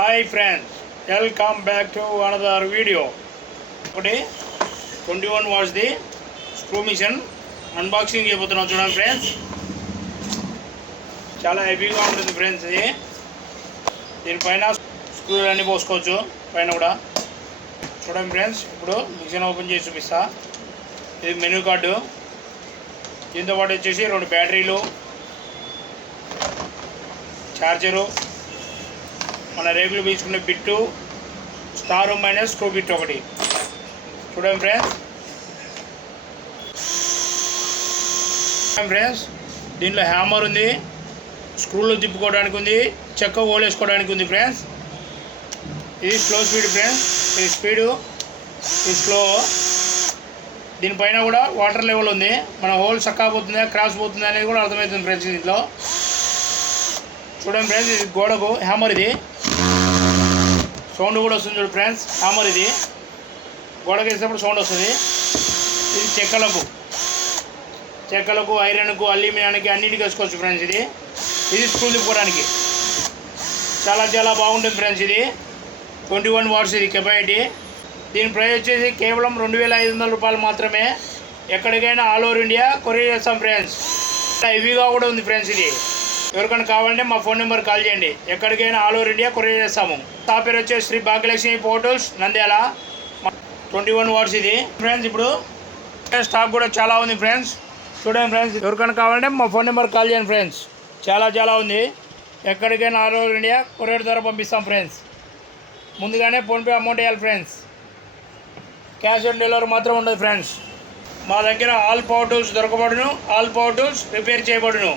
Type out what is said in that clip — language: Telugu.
Hi friends, welcome back to another video. Today 21 was the screw machine unboxing చేయబోతున్నాం చూడండి ఫ్రెండ్స్. చాలా హెవీగా ఉంటుంది ఫ్రెండ్స్. ఇది దీనిపైన స్క్రూలు అన్నీ పోసుకోవచ్చు పైన కూడా. చూడండి ఫ్రెండ్స్, ఇప్పుడు మిషన్ ఓపెన్ చేసి చూపిస్తా. ఇది మెనూ కార్డు, దీంతో పాటు వచ్చేసి 2 బ్యాటరీలు, ఛార్జరు, మన రేగులు పీల్చుకునే bit, star minus screw bit ఒకటి. చూడండి ఫ్రెండ్స్, దీంట్లో హ్యామర్ ఉంది, స్క్రూలు తిప్పుకోవడానికి ఉంది, చెక్క ఓలేసుకోవడానికి ఉంది ఫ్రెండ్స్. ఇది స్లో స్పీడ్ ఫ్రెండ్స్, ఇది స్పీడు, ఇది స్లో. దీనిపైన కూడా వాటర్ లెవెల్ ఉంది, మన హోల్ చక్కా పోతుందా క్రాస్ పోతుందా అనేది కూడా అర్థమవుతుంది ఫ్రెండ్స్. దీంట్లో చూడండి ఫ్రెండ్స్, ఇది గోడకు హ్యామర్, ఇది సౌండ్ కూడా వస్తుంది చూడండి ఫ్రెండ్స్. హ్యామర్ ఇది గోడకు వేసినప్పుడు సౌండ్ వస్తుంది. ఇది చెక్కలకు ఐరన్కు అల్యూమినియానికి అన్నిటికీ వేసుకోవచ్చు ఫ్రెండ్స్. ఇది స్క్రూ తిప్పుకోవడానికి చాలా బాగుంటుంది ఫ్రెండ్స్. ఇది 21 వాట్స్ ఇది కెపాసిటీ. దీని ప్రైస్ వచ్చేసి కేవలం 2500 రూపాయలు మాత్రమే. ఎక్కడికైనా ఆల్ ఓవర్ ఇండియా కొరియర్ చేస్తాం ఫ్రెండ్స్. హెవీగా కూడా ఉంది ఫ్రెండ్స్. ఇది ఎవరికైనా కావాలంటే మా ఫోన్ నెంబర్ కాల్ చేయండి. ఎక్కడికైనా ఆల్ ఓవర్ ఇండియా కొరియర్ చేస్తాము. నా పేరు వచ్చేసి శ్రీ భాగ్యలక్ష్మి పోర్టల్స్, నంద్యాల. 21 వాట్స్ ఇది ఫ్రెండ్స్. ఇప్పుడు స్టాక్ కూడా చాలా ఉంది ఫ్రెండ్స్. చూడండి ఫ్రెండ్స్, ఎవరికైనా కావాలంటే మా ఫోన్ నెంబర్ కాల్ చేయండి ఫ్రెండ్స్. చాలా ఉంది. ఎక్కడికైనా ఆల్ ఓవర్ ఇండియా కొరియర్ ద్వారా పంపిస్తాం ఫ్రెండ్స్. ముందుగానే ఫోన్పే అమౌంట్ వేయాలి ఫ్రెండ్స్. క్యాష్ ఆన్ డెలివరీ మాత్రం ఉండదు ఫ్రెండ్స్. మా దగ్గర ఆల్ పవర్ టూల్స్ దొరకబడును, ఆల్ పవర్ టూల్స్ రిపేర్ చేయబడును.